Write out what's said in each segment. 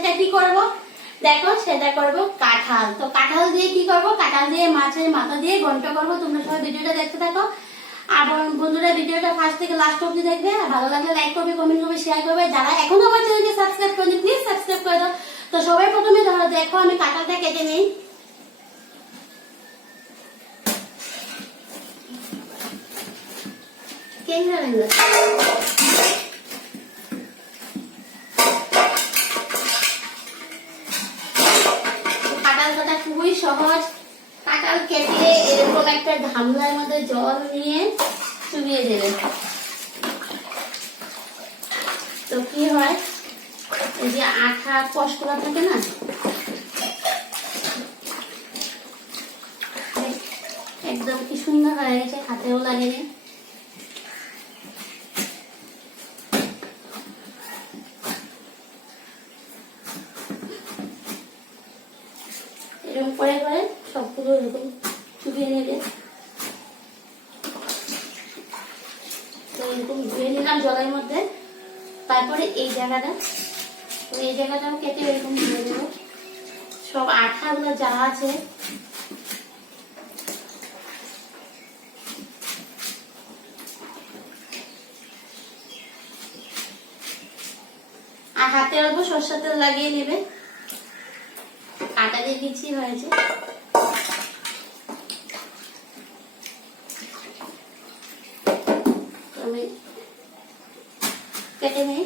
সেটা কি করব দেখো, সেটা করব কাঁঠাল। তো কাঁঠাল দিয়ে কি করব, কাঁঠাল দিয়ে মাছের মাথা দিয়ে ঘন্ট করব। তোমরা সবাই ভিডিওটা দেখতে থাকো। আর বন্ধুরা ভিডিওটা ফার্স্ট থেকে লাস্ট অবধি দেখবে। আর ভালো লাগলে লাইক করবে, কমেন্ট করবে, শেয়ার করবে। যারা এখনো আমার চ্যানেলকে সাবস্ক্রাইব করেনি প্লিজ সাবস্ক্রাইব করে দাও। তো সবাই প্রথমে ধরো দেখো আমি কাঁঠালটা কেটে নেই। কাঁঠাল কাটা খুবই সহজ। কাঁঠাল কেটে এরকম একটা গামলার মধ্যে জল নিয়ে চুবিয়ে দেবে। তো কি হয়, এই যে আঠা কষগুলো থাকে না, একদম কি সুন্দর হয়ে গেছে, হাতেও লাগেনি। এরকম করে করে সবগুলো এরকম চুবিয়ে নেবে। তো এরকম ধুয়ে নিলাম জলের মধ্যে। তারপরে এই জায়গাটাও কেটে এরকম ধুয়ে দেবো। সব আঠাগুলো যা আছে আর হাতে অল্প সরষের তেল লাগিয়ে নেবে। কাঁটা দিয়ে বিচি হয়েছে। আমি কেটে নিই।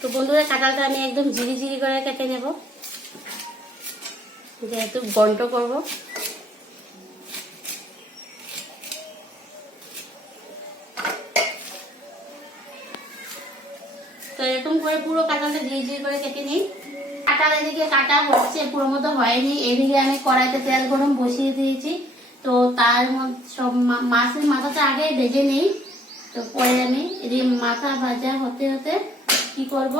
তো বন্ধুরা কাঁঠালটা আমি একদম ঝিরি ঝিরি করে কেটে নেব, যেহেতু ঘন্ট করব। তো এরকম করে পুরো কাঁঠালটা ঝিরি ঝিরি করে কেটে নিই। কাঁঠাল এদিকে কাটা হচ্ছে, পুরো মতো হয়নি। এদিকে আমি কড়াইতে তেল গরম বসিয়ে দিয়েছি। তো তার মধ্যে সব মাছের মাথাটা আগে ভেজে নিই। তো পরে আমি এদিকে মাথা ভাজা হতে হতে কি করব,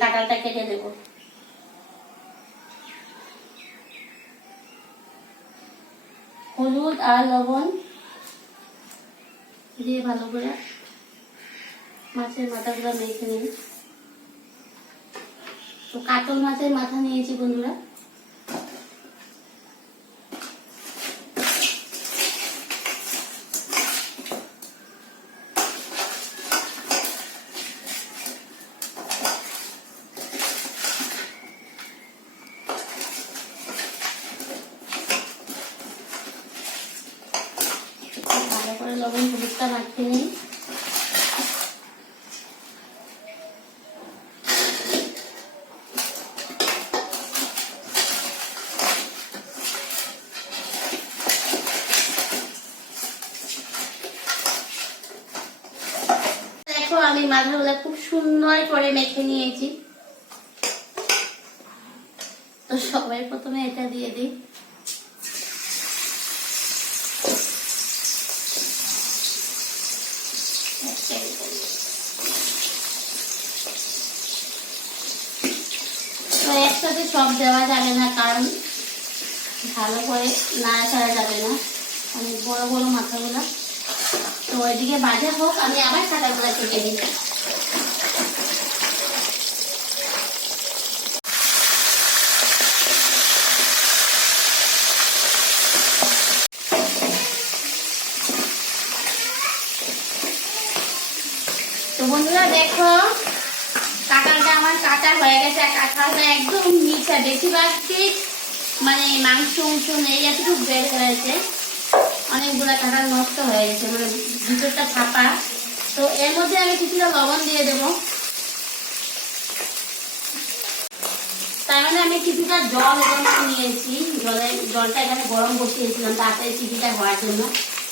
কাঁঠালটা কেটে দেব। হলুদ আর লবণ দিয়ে ভালো করে মাছের মাথাগুলো মেখে নিই। তো কাতল মাছের মাথা নিয়েছি বন্ধুরা। ভালো করে লবণ হলুদটা মাখিয়ে নিই। আমি মাথাগুলো খুব সুন্দর করে মেখে নিয়েছি। তো সবাই প্রথমে এটা দিয়ে দিই। তো একসাথে সব দেওয়া যাবে না, কারণ ভালো করে নাড়াচাড়া যাবে না, অনেক বড় বড় মাথাগুলা। তো ওইদিকে ভাজা হোক, আমি আবার কাঁটাগুলা কেটে দিই। তো বন্ধুরা দেখো কাঁঠালটা আমার কাটা হয়ে গেছে। আর কাঁঠালটা একদম মিঠা, বেশিরভাগ মানে মাংস নেই, এতটুকু বের হয়েছে। অনেকগুলো কাঁঠাল নষ্ট হয়ে গেছে, মানে ভিতরটা ফাঁপা। তো এর মধ্যে আমি কিছুটা লবণ দিয়ে দেবো। তার মানে আমি কিছুটা জল এখানে নিয়েছি, জলটা এখানে গরম বসিয়েছিলাম তাড়াতাড়ি চিবিটা হওয়ার জন্য।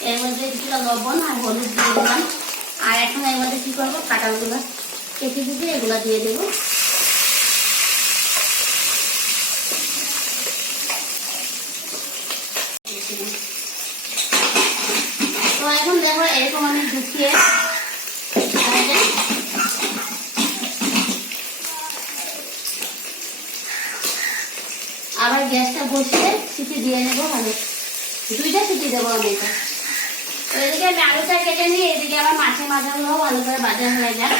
এর মধ্যে কিছুটা লবণ আর হলুদ দিয়ে দিলাম। আর এখন এর মধ্যে কি করবো, কাঁঠালগুলো কেটে দিয়ে এগুলা দিয়ে দেবো। তো এখন দেখো এরকম আমি ঢুকিয়ে আবার গ্যাসটা বসিয়ে সিটি দিয়ে নেবো, ভালো 2টা সিটি দেবো আমি এটা। তো এদিকে আমি আলুটা কেটে নিই, এদিকে আমার মাছের মাথাগুলো ভালো করে ভাজা হয়ে যাক,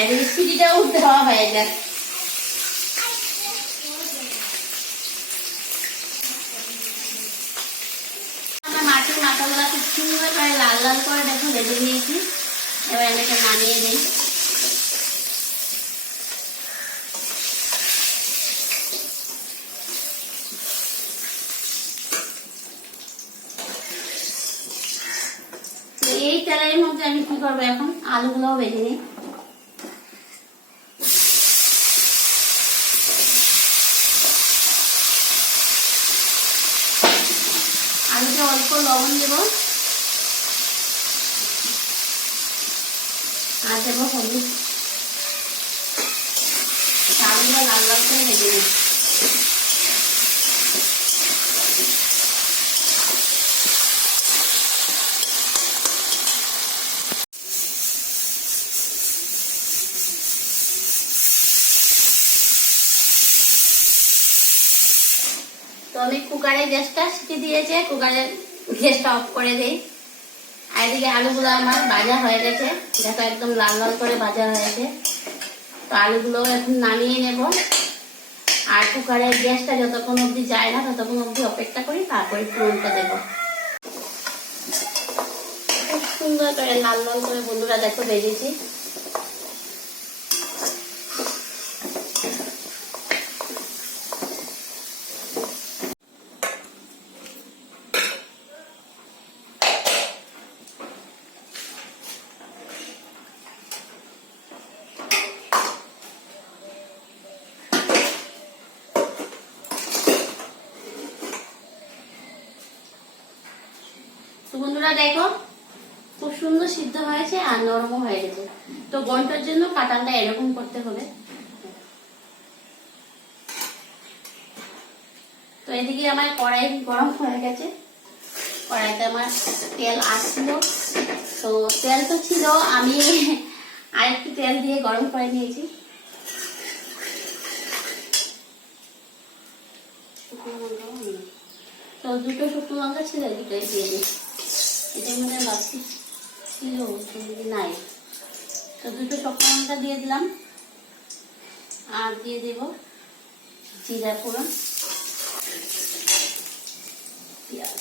এদিকে সিটিটাও উঠতে হওয়া হয়ে যাক। আমার মাছের মাথাগুলো খুব সুন্দর করে লাল লাল করে দেখো ভেজে নিয়েছি, এবার আমি এটা নামিয়ে দিই। এই তেলের মধ্যে আমি কি করবো এখন, আলুগুলো ভেজে নিই। আলুতে অল্প লবণ দেব আর দেবো হলুদ, আলুগুলো লাল লাল করে ভেজে নিই। তো আমি কুকারের গ্যাসটা সিটি দিয়েছে, কুকারের গ্যাসটা অফ করে দিই। আর এদিকে আলুগুলো আমার ভাজা হয়ে গেছে, দেখো একদম লাল লাল করে ভাজা হয়েছে। তো আলুগুলো এখন নামিয়ে নেব, আর কুকারের গ্যাসটা যতক্ষণ অবধি যায় না ততক্ষণ অবধি অপেক্ষা করি, তারপরে পুরোটা দেব। খুব সুন্দর করে লাল লাল করে বন্ধুরা দেখো ভেজেছি। বন্ধুরা দেখো খুব সুন্দর সিদ্ধ হয়েছে আর নরম হয়ে গেছে। তো গন্ডার জন্য কাঁঠালটা এরকম করতে হবে। তো এদিকে আমার কড়াই গরম হয়ে গেছে, কড়াইতে আমার তেল আসছিল। তো তেল তো ছিল, আমি আরেকটু তেল দিয়ে গরম করে নিয়েছি। তো 2টো শুকনো লঙ্কা ছিল, 2টাই দিয়ে দিই। এটার মধ্যে ভাবছি ছিল নাই, তো 2টো শুকনো লঙ্কা দিয়ে দিলাম। আর দিয়ে দেব জিরা ফোড়ন, পেঁয়াজ,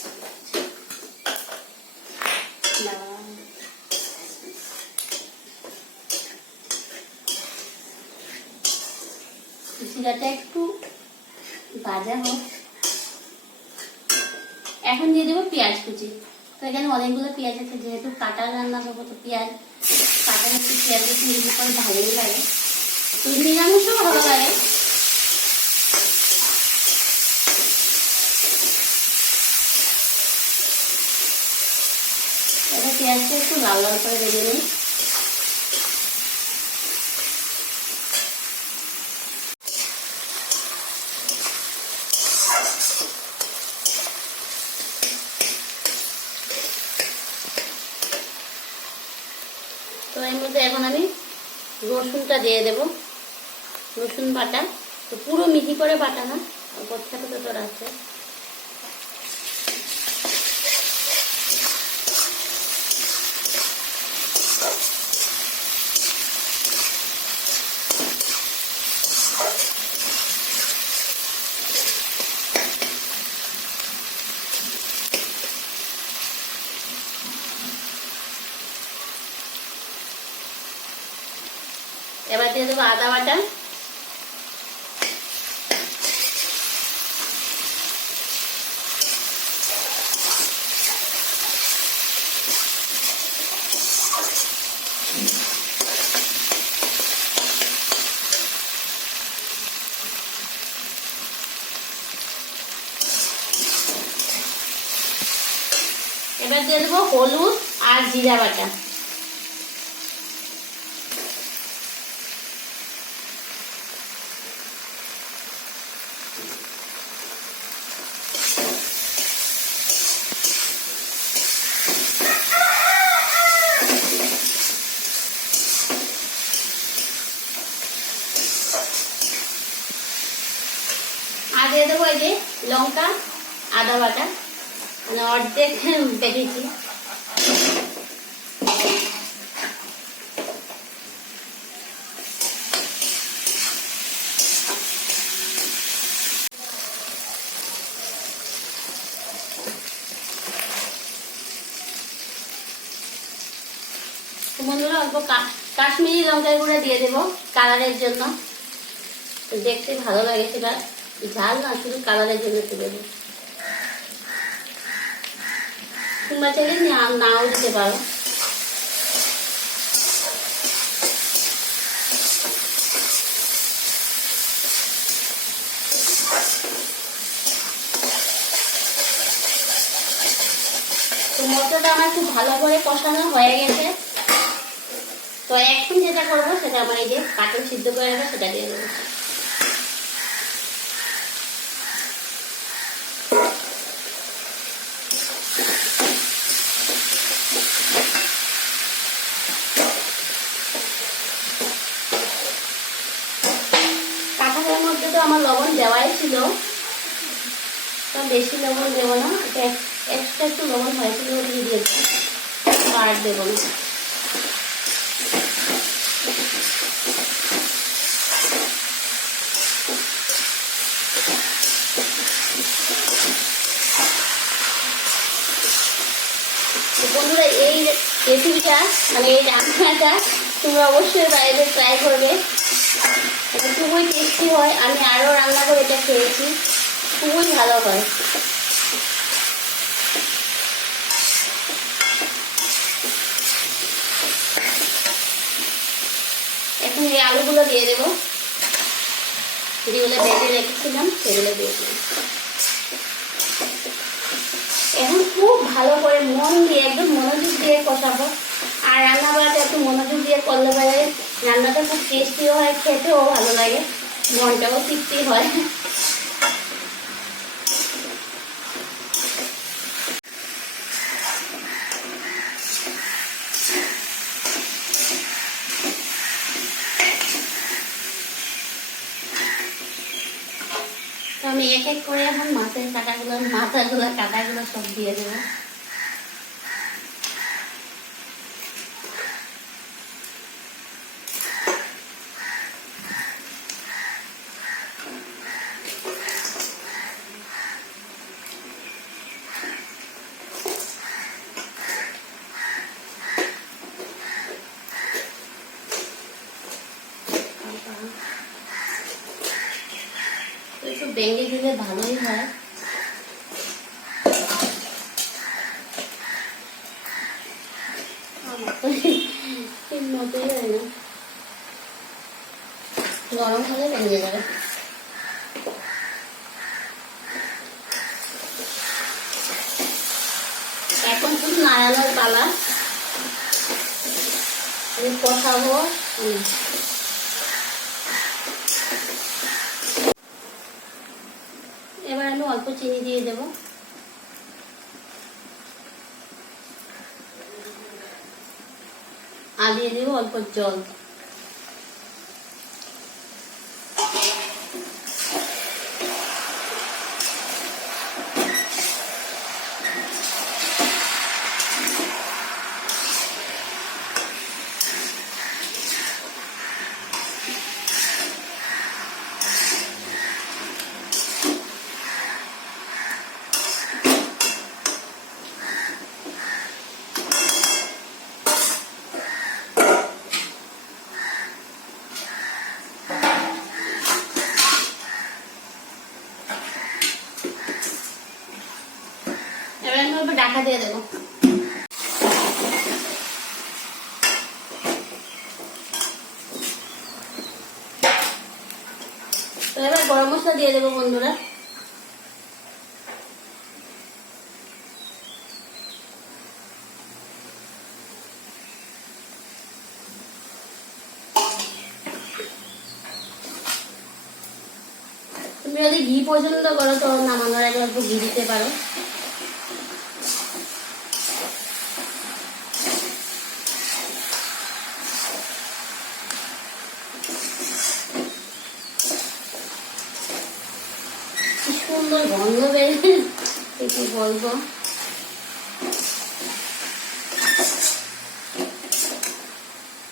জিরাটা একটু ভাজা হোক। এখন দিয়ে দেবো পেঁয়াজ কুচি। তো এখানে অনেকগুলো পেঁয়াজ আছে, যেহেতু কাঁটা রান্না করবো তো পেঁয়াজ কাঁটা একটু পেঁয়াজ একটু ইউজ করে ভালোই লাগে, তো নিরামিষও ভালো লাগে। এবার পেঁয়াজটা একটু লাল লাল করে ভেজে নিই। তো এর মধ্যে এখন আমি রসুনটা দিয়ে দেব, রসুন বাটা। তো পুরো মিহি করে বাটা না, অল্প ছোট ছোট আছে। এবার দিয়ে দেবো আদা বাটা, এবার দিয়ে দেবো হলুদ আর জিরা বাটা। আর দিয়ে দেবো এই যে লঙ্কা আদা বাটা, মানে অর্ধেক বেটেছি। বন্ধুরা অল্প কাশ্মীরি লঙ্কার গুঁড়া দিয়ে দেবো কালারের জন্য, দেখতে ভালো লাগে, সেটা ঝাল না, শুধু কালারের জন্য একটু দেবো। তোমরা চাইলে নাও দিতে পারো। তো মশলাটা আমার খুব ভালো করে কষানো হয়ে গেছে। তো এখন যেটা করবো সেটা আমার এই যে কাটল সিদ্ধ করে রাখা সেটা দিয়ে দেবো। কাঁঠালের মধ্যে তো আমার লবণ দেওয়াই ছিল, তো বেশি লবণ দেবো না, এক্সট্রা একটু লবণ হয়েছিল দিয়ে দিয়েছি, আর দেবো না। বন্ধুরা এই রেসিপিটা মানে এই রান্নাটা তোমরা অবশ্যই বাইরে ট্রাই করবে, এটা খুবই টেস্টি হয়। আমি আরও রান্না করে এটা খেয়েছি, খুবই ভালো হয়। এখন এই আলুগুলো দিয়ে দেবো, যেগুলো বেটে রেখেছিলাম সেগুলো দিয়ে দেবো। এখন খুব ভালো করে মন দিয়ে একদম মনোযোগ দিয়ে কষাবো। আর রান্না বাড়াতে একটু মনোযোগ দিয়ে করলে পরে রান্নাটা খুব টেস্টিও হয়, খেতেও ভালো লাগে, মনটাও তৃপ্তি হয়। আমি এক এক করে এখন মাছের মাথাগুলো কাঁটাগুলো সব দিয়ে দেবো। একটু ভেঙে দিলে ভালোই হয়। গরম হলে ভেঙে যাবে। এখন শুধু নাড়ানোর পালা, কষাবো। এবার আমি অল্প চিনি দিয়ে দেব, আর দিয়ে দেবো অল্প জল। এবার আমি অল্প ঢাকা দিয়ে দেবো। তো এবার গরম মশলা দিয়ে দেবো বন্ধুরা। তুমি যদি ঘি পছন্দ করো তো নামানোর আগে অল্প ঘি দিতে পারো। সুন্দর গন্ধ বেরিয়ে, কি বলবো।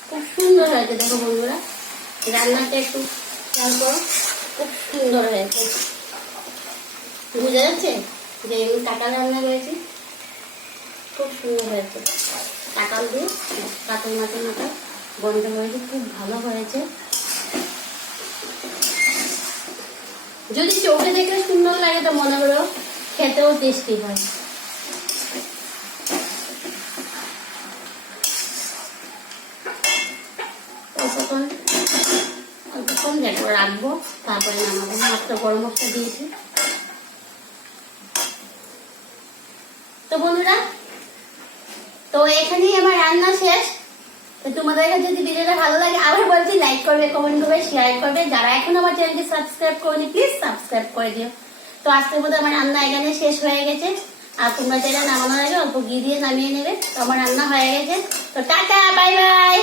খুব সুন্দর হয়েছে দেখো বন্ধুরা, রান্নাটা একটু খেয়াল করো, খুব সুন্দর হয়েছে। বুঝা যাচ্ছে যে আমি কাঁঠাল রান্না করেছি, খুব সুন্দর হয়েছে। কাঁঠাল দিয়ে কাঁঠাল মাছের মাথা গন্ধ হয়েছে, খুব ভালো হয়েছে। যদি চোখে দেখে সুন্দর লাগে তো মনে করো খেতেও টেস্টি হয়। অল্পক্ষণ দেখো রাখবো, তারপরে নামাবো। মাত্র গরম মশলা দিয়েছি। তো বন্ধুরা, তো এখানেই আমার রান্না শেষ। তো তোমাদের কাছে যদি ভিডিওটা ভালো লাগে, আবার বলছি লাইক করবে, কমেন্ট করবে, শেয়ার করবে। যারা এখন আমার চ্যানেলকে সাবস্ক্রাইব করেনি প্লিজ সাবস্ক্রাইব করে দিও। তো আজকের মধ্যে আমার রান্না এখানে শেষ হয়ে গেছে। আর তোমরা চাইলে নামানোর আগে অল্প ঘি দিয়ে নামিয়ে নেবে। তো আমার রান্না হয়ে গেছে। তো টাটা, বাই বাই।